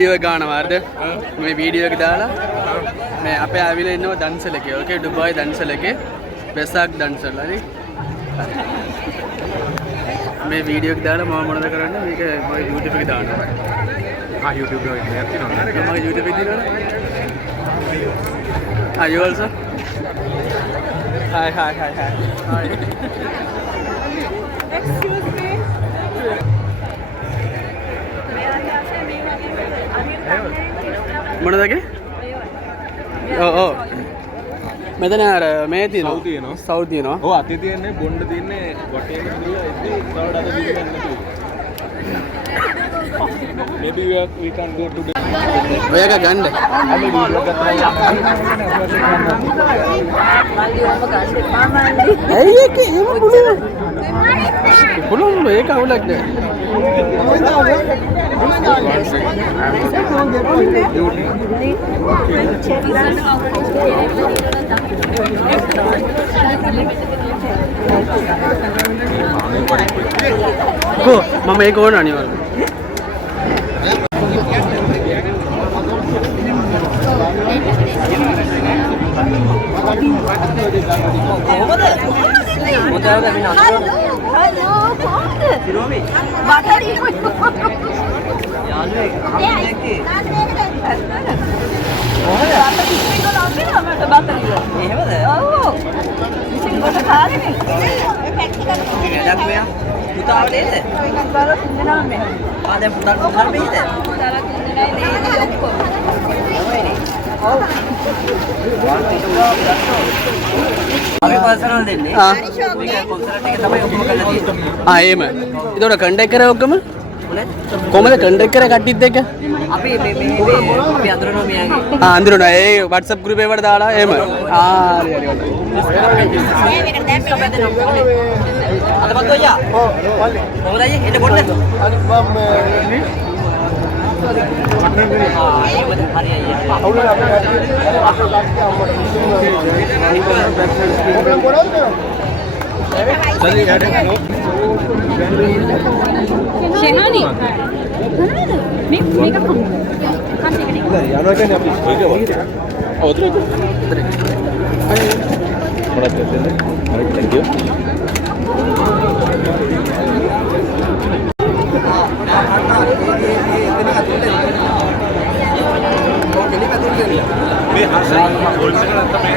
Video එක ගන්නවාද මේ video එක දාලා මේ අපේ ආවිල ඉන්නවා දන්සලකේ ඕකේ ඩුබායි දන්සලකේ වෙසක් දන්සල හරි මේ වීඩියෝ එක දාලා මම මොනවද කරන්නේ මේක මම YouTube එකේ දානවා YouTube එකේ එකක් තියෙනවා මම YouTube එකේ දානවා you also hi excuse me මොනවද ඔව් මෙතන අර මේ තියෙනවා සව් තියෙනවා ඔව් අතේ තියෙන්නේ බොණ්ඩ තියෙන්නේ වටේම තියලා ඉතින් තවඩ අත දිගට යන්න තියෙනවා maybe we can go to ඔයක ගන්න ඇයි ඒක එහෙම පුළුවන් ඒක අවුලක් නෑ මම ඒක ඕන අනිවාර්යයෙන් එහෙම. ඒතකොට කන්ටැක්ට් කරා ඔක්කොම කොහමද කන්ටැක්ට් කරා කට්ටියත් එක්ක? අපි අඳුරනවා මෙයාගේ. අඳුරනවා. ඒ WhatsApp group එකට දාලා එහෙම. හරි. අදපත් ඔයා. කොහමද අයියේ? එන්න පොඩ්ඩක්. Shehani මේක යනවා කියන්නේ අපි ඒක වගේ ඔතන පොඩක් දෙන්න හරි thank you මේ හසයි හොල්සේල් එක තමයි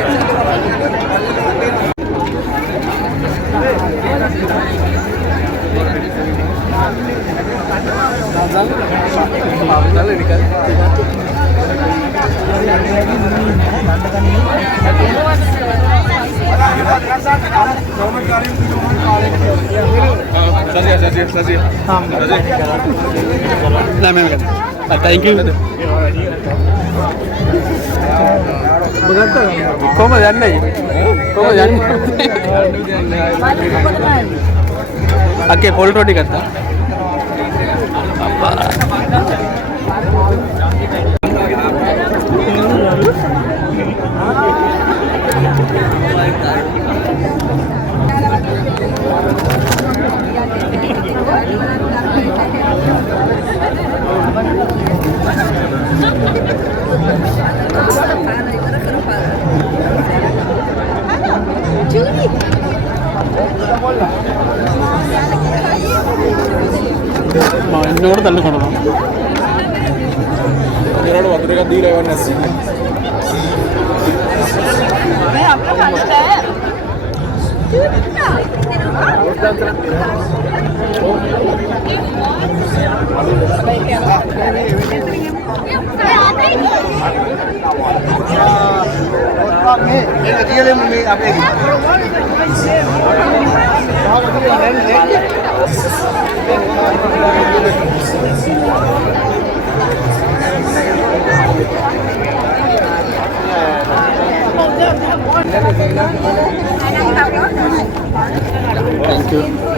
thank you කොහමද යන්නේ අක්කේ පොල් රොටි ගත්තා ඉන්නකොට තල්ලු කරනවා ඒනට වතුර එකක් දීලා එවන්න ඇස්සේ මේ අපිට කන්න thank you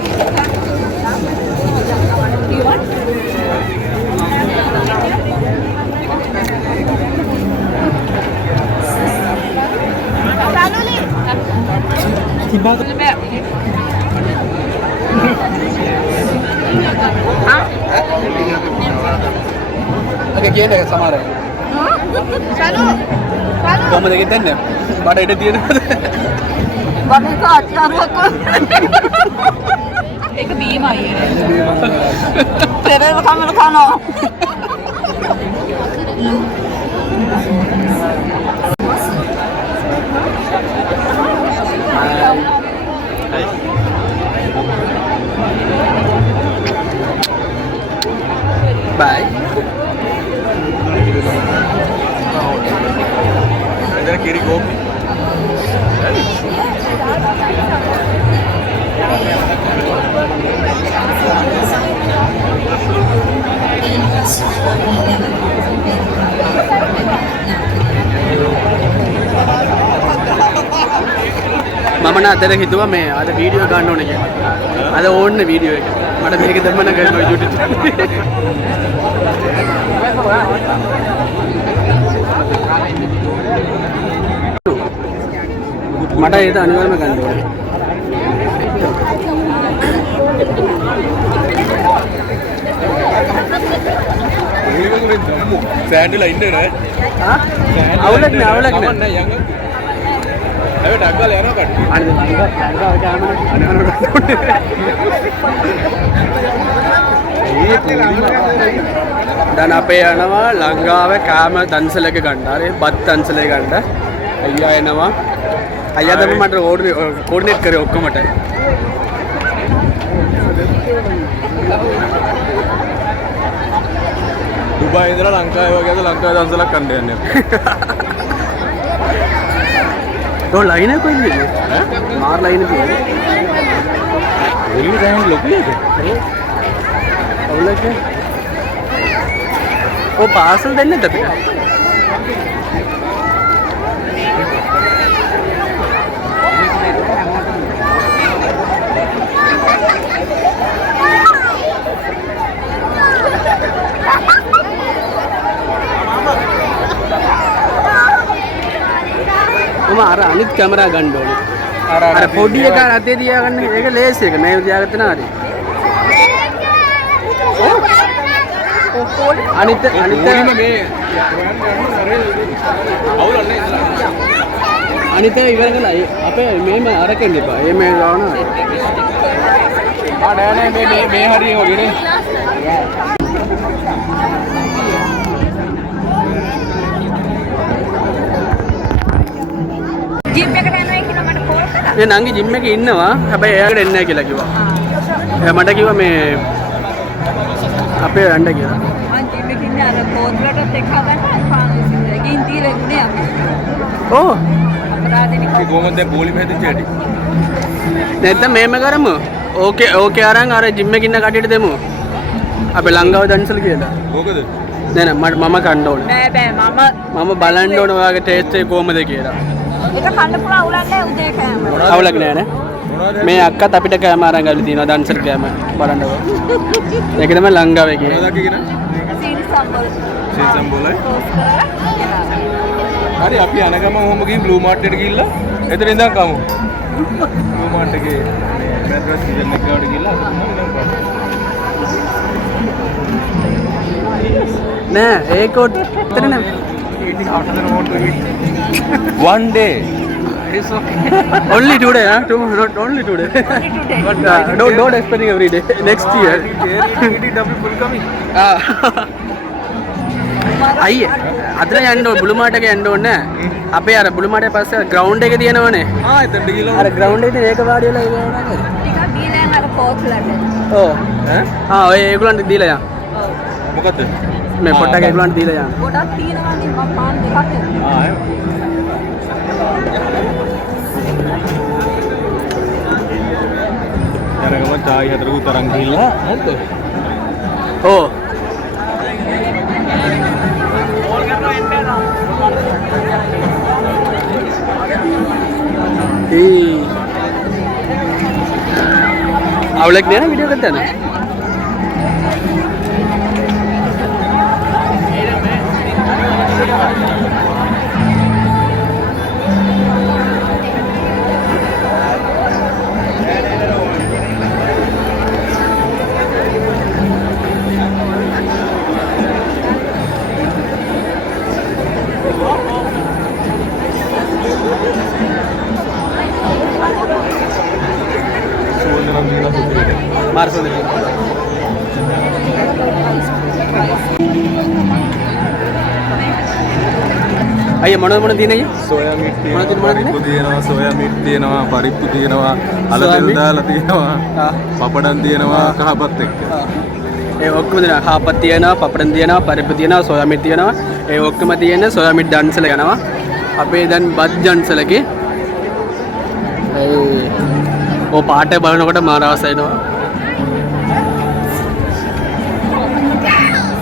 ඒක කියන්නේ සමහර අය. කොහමද ඒක දෙන්නේ? බඩ ඉඩ තියෙනවද? බඩේ කාචාරයක්. ඒක බීමයි. පෙරේව කමල කනවා. Bye. Ada kiri kopi. මම නතර හිතුවා මේ අද වීඩියෝ ගන්න ඕනේ කියලා. අද ඕන්නේ වීඩියෝ එක. මට මේක දෙන්න ගන්නවා YouTube එකේ. මට ඒක අනිවාර්යයෙන්ම ගන්න ඕනේ. සෑන්ඩිලා ඉන්නේ නෑ. ආ? අවුලක් නෑ. යන්න. හැබැයි ඩග්ගල යනවා කට්ටිය. දැන් අපේ යනවා ලංකාවේ කෑම දන්සලක ගන්න. හරි බත් දන්සලේ ගන්න. අයියා එනවා. අයියා තමයි මට කෝඩිනේට් කරේ ඔක්කොමට. දුබායි ඉඳලා ලංකාවේ වගේ අද ලංකාවේ දන්සලක් කන්න යන්නේ. तो लाइन है कोई नहीं मार लाइन भी है ये टाइम लोकल है अवलक है वो पार्सल देने तब අර අනිත් කැමරා ගන්න ඕනේ. අර පොඩි එක රතේ තියාගන්න ඒක ලේසි එක. මේ තියාගත්ත නාරි. අනිත් මේ අවුලන්නේ අනිත් ඉවර කළා. අපේ මේම අරකෙන්න එපා. මේ ගාන. නෑ මේ හරිය වගේනේ. ජිම් එකට යනවා කියලා මට කෝල් කළා. මේ නංගි ජිම් එකේ ඉන්නවා. හැබැයි එයාට එන්නේ නැහැ කියලා කිව්වා. එයා මට කිව්වා මේ අපේ යන්න කියලා. මං ජිම් එකේ ඉන්නේ අර කෝල්ලටත් එක්ක ගන්න පානුසින් ගින් තීරේ ගුණේ අපි. ඕ අපරාධෙනි මේ කොහොමද දැන් පොලිම හැදිච්ච හැටි? නැත්නම් මේම කරමු. ඕකේ අරන් අර ජිම් එකේ ඉන්න කටියට දෙමු. අපේ ලංකාව දන්සල් කියලා. මොකද? නෑ මම කන්න ඕනේ. බෑ මම බලන්න ඕනේ ඔයාගේ ටේස්ට් එක කොහමද කියලා. ඒක කන්න පුළුවන් අවුලක් නැහැ උදේ කෑම. අවුලක් නෑ නේ. මේ අක්කත් අපිට කෑම අරන් ගාලා තියෙනවා දන්සල් කෑම බලන්නකෝ. ඒක තමයි ලංකාවේ කියන්නේ. මොකක්ද කියන? සීනි සම්බෝල. සීනි සම්බෝලයි. ටෝස් කරලා. හරි අපි අනගම ඔහොම ගිහින් බ්ලූ මාර්ට් එකට ගිහිල්ලා එතන ඉඳන් කමු. බ්ලූ මාර්ට් එකේ මේ මැට්‍රස් සීසන් එක ගාවට ගිහිල්ලා අපි නෑ ඒක උත්තර නෑ. one day It's okay. Only today, huh? Tomorrow, not only today. But don't expecting every day. Next year. double full coming. අයියේ අතන යන්න ඕන බුළුමාට එක යන්න ඕනේ නෑ. අපේ අර බුළුමාටේ පස්සේ ග්‍රවුන්ඩ් එක තියෙනවනේ. එතනට ගිහලා අර ග්‍රවුන්ඩ් එකේ ඒක වාඩි වෙලා ඒක යනවා. ටිකක් දීලා යන අර කෝච්ලට. ඔව්. ඔය ඒගොල්ලන්ට දීලා යන්න. ඔව්. මොකද්ද? මේ පොට්ටක් ඒගොල්ලන්ට දීලා යන්න. ගොඩක් තියෙනවා නේ මම පාන් දෙකක් යනගම චායි හතරකුත් තරම් ගිහිල්ලා නැද්ද? ඔව්. අවුලක් නෑ වීඩියෝ එකක් ගන්න. අයියා මොනවද තියෙන්නේ? සෝයා මීට් මොනවද තියෙනවා, පරිප්පු තියෙනවා, සෝයා මීට් තියෙනවා, පරිප්පු තියෙනවා, අලුතෙන් දාලා තියෙනවා, පපඩම් තියෙනවා කහපත් එක්ක. ඒ ඔක්කොම දෙනවා. හාපත් තියෙනවා, පපඩම් තියෙනවා, පරිප්පු තියෙනවා, සෝයා මීට් තියෙනවා. ඒ ඔක්කොම තියෙන සෝයා මීට් දන්සල යනවා. අපේ දැන් බත් දන්සලකේ ඔය පාට බලනකොට මාර ආසයිනවා.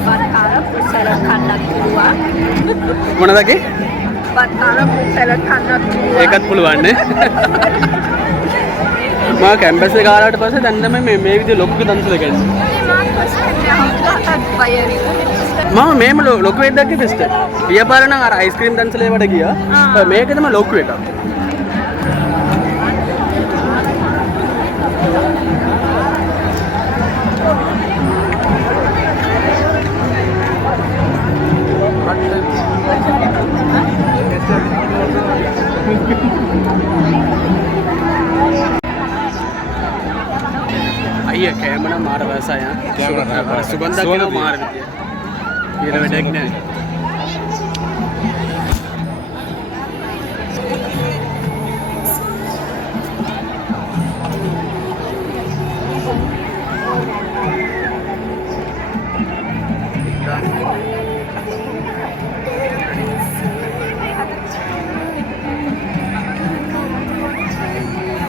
බත්කාර පුසලක් කන්නත් පුළුවන්. මොනවදකේ? බත්කාර පුසලක් කන්නත් පුළුවන්. ඒකත් පුළුවන් නේ. මම කැම්පස් එක ආවට පස්සේ දැන් තමයි මේ විදිහ ලොකු දන්සල ගන්නේ. මම මේම ලොකු එකක් දැක්කේ ටෙස්ට් එක. ඊයපාර නම් අර අයිස්ක්‍රීම් දන්සලේ වඩා ගියා. මේක තමයි ලොකු එකක්. අයියා කැම නම් මාර රසය. සුගන්ධ කියන මාර විදිය. කියලා වැඩක් නෑ.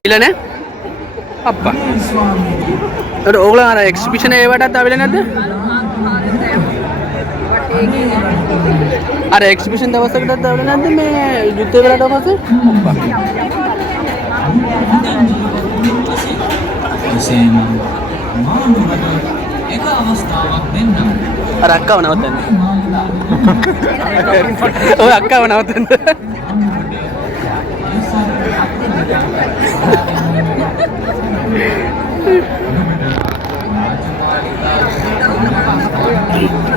ඉලනේ අප්පා අර ඕගොල්ලෝ අර එක්සිබිෂන් ඒවටත් ආවිලා නැද්ද? අර එක්සිබිෂන් දවසකටත් ආවිලා නැද්ද මේ යුද්ධ වෙලාට පස්සේ? අර අක්කව නවත්තන්න. ඔය අක්කව නවත්තන්න.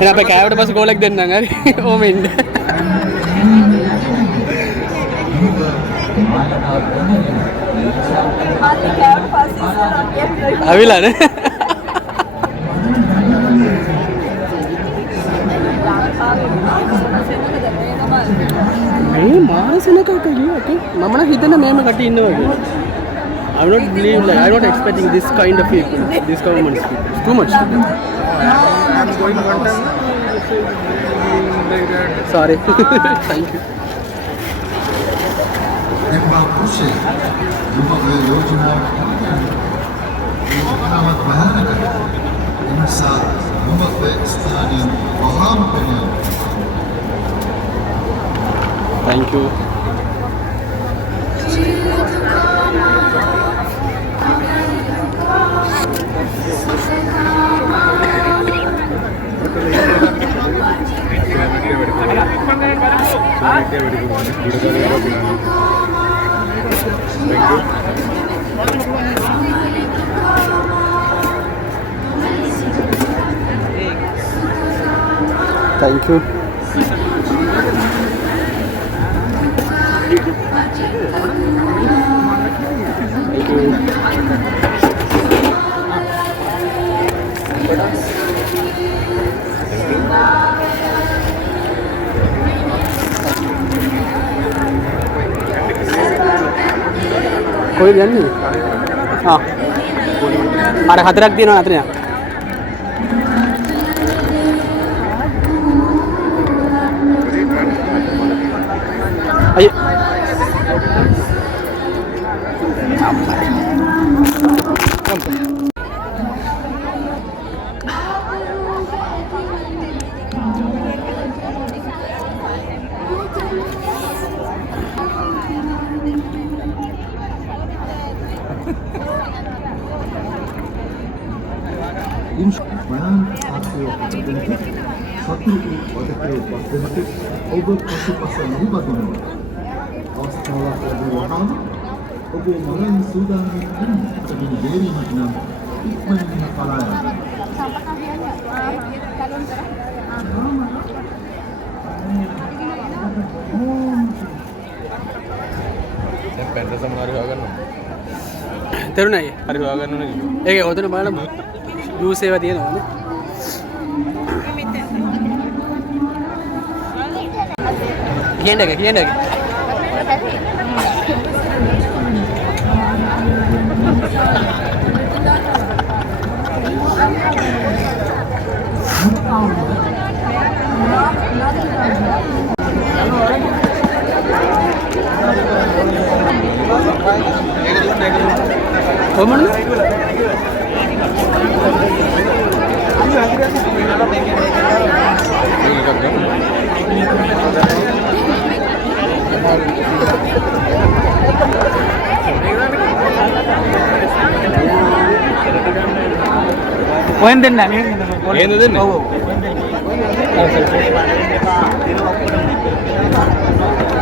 එන අපේ කෑවට පස්සේ ගෝලයක් දෙන්නම් හරි ඕම ඉන්න. අවිලානේ මේ මානසිකව කලියට මම නම් හිතන මේම කටි ඉන්නවා කියලා. I'm not believe like I'm not expecting this kind of people, this government people. It's too much. I'm going one time. Sorry. Thank you. Thank you. Thank you. කොහෙද යන්නේ? අර හතරක් තියෙනවා අතන. අය තරුණයි හරි හොයාගන්න ඕනේ. ඒක ඔතන බලන්න ජූස් ඒවා තියෙනවනේ. කියන්න එක. කොහොමද? When then nani? When then? Oh.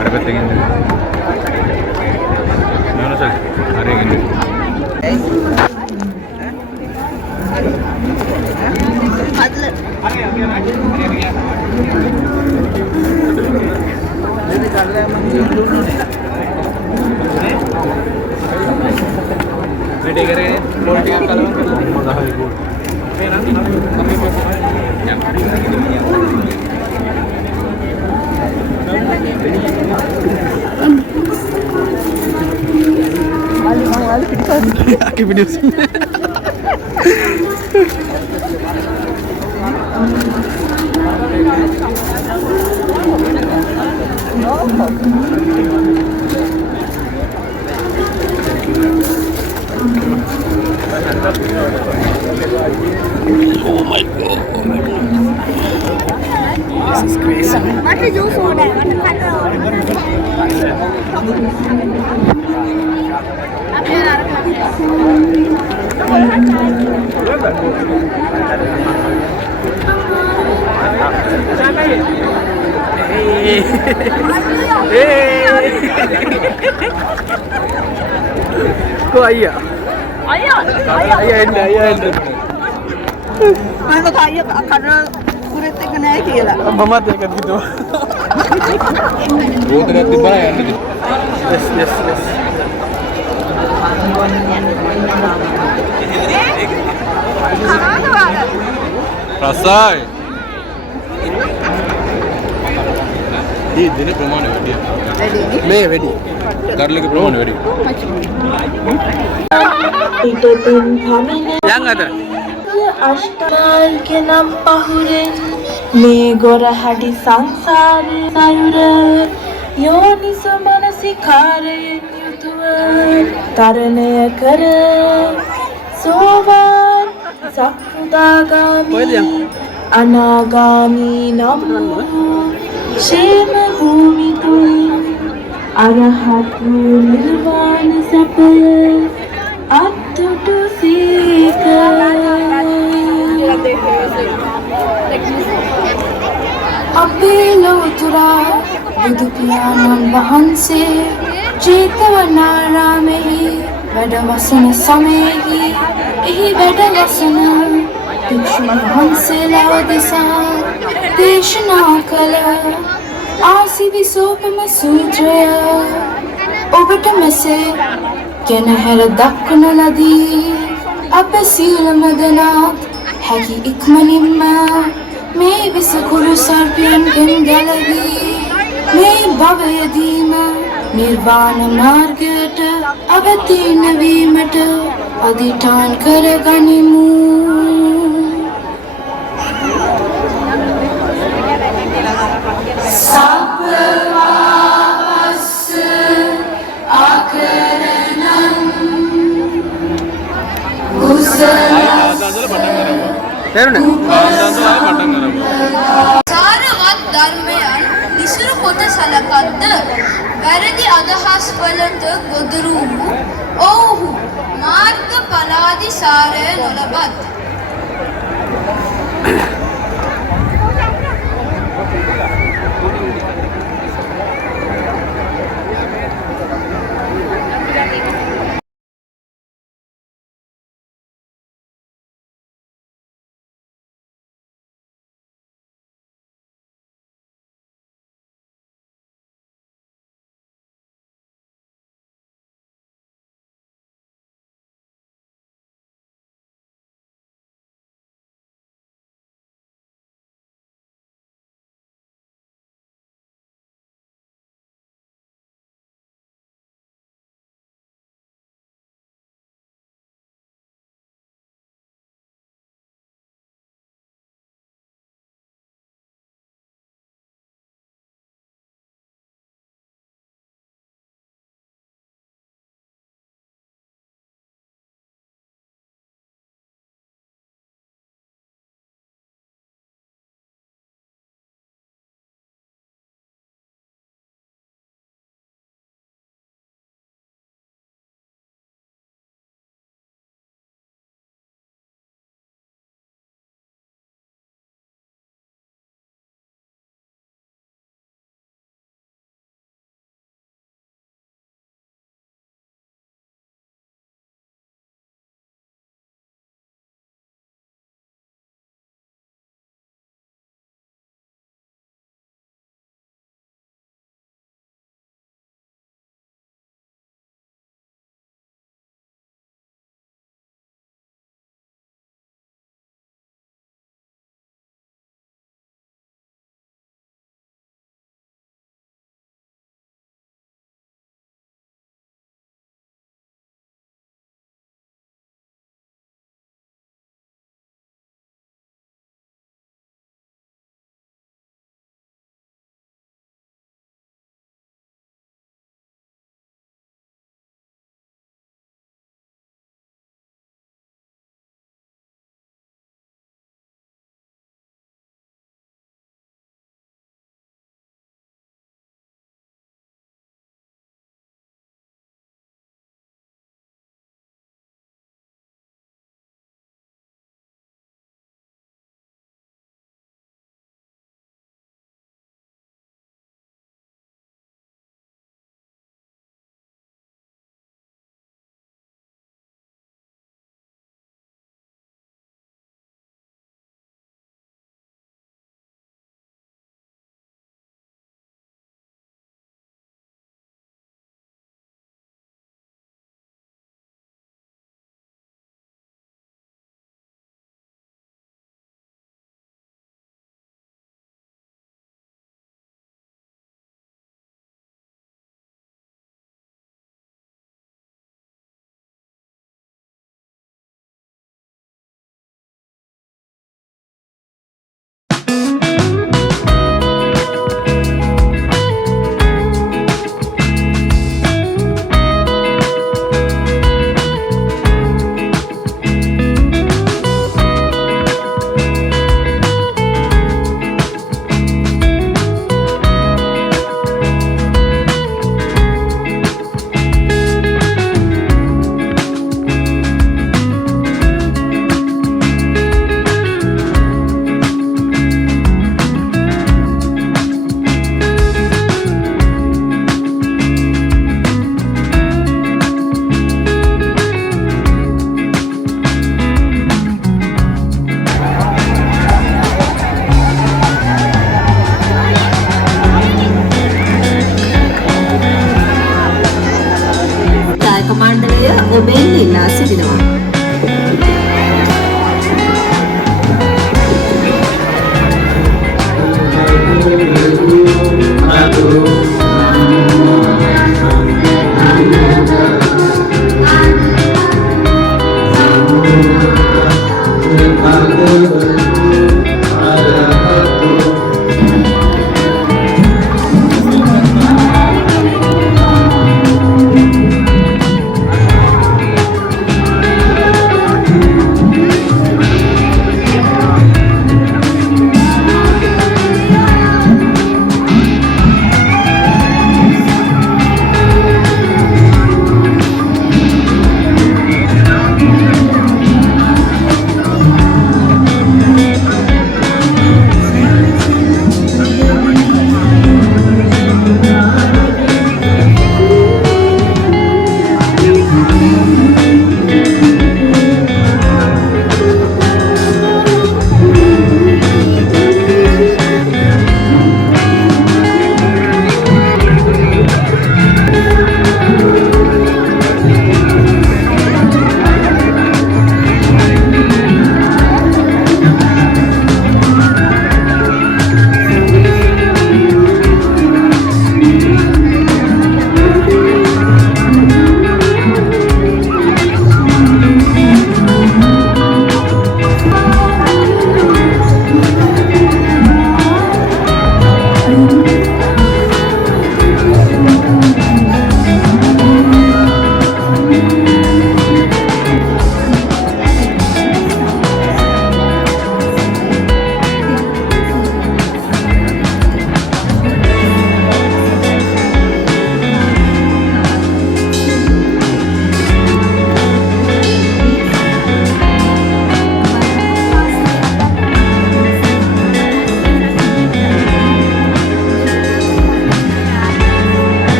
Ada penting ini. Mana sih? Ada yang ini. Aki video sini. Oh my god. This is crazy. Mata juice udah, mata kado. Apa yang ada? Kok ayah? Ayah. Ayah enda. Mama kaya karena kulit kena gila. Mama dia kan gitu. Gua tidak dibayar. Yes. Rasai. Ini प्रमाण है dia. Me ready. Garlic प्रमाण है. Yang ada. අෂ්ටමාර්ගනම් පහුරෙන් මේ ගොරහඩි සංසාරය සයුර යෝනිස මනසිකාරයෙන් යුතුව තරණය කර සෝවාන් සක්‍රුදාගාමී අනාගාමී නම් වූ ക്ഷേම භූමි තුලින් අරහත් වූ නිර්වාණ සැපය අත්දුටු සීක අපේ ලෝතුරා බුදු පියාණන් වහන්සේ ජේතවනාරාමෙහි වැඩවසන සමයෙහි එහි වැඩවසන භික්ෂුන් වහන්සේලා දෙසා දේශනා කළ ආසිවිසෝපම සූත්‍රය ඔබට මෙසේ ගෙනහැර දක්වන ලදී. අප සියලුම දෙනාත් හැකි ඉක්මනින්ම මේ විසකුරු සර්පයන්ගෙන් ගැලවී මේ භවයදීම නිර්වාණ මාර්ගයට අවතීර්ණ වීමට අධිඨාන කරගනිමු. සාරවත් ධර්මයන් නිසරු කොට සලකද්ද වැරදි අදහස් වලට ගොදුරු වූ ඔව්හු මාර්ග ඵලාදි සාරය නොලබත්.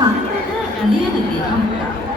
චන්දන ලියනගේ අම්මා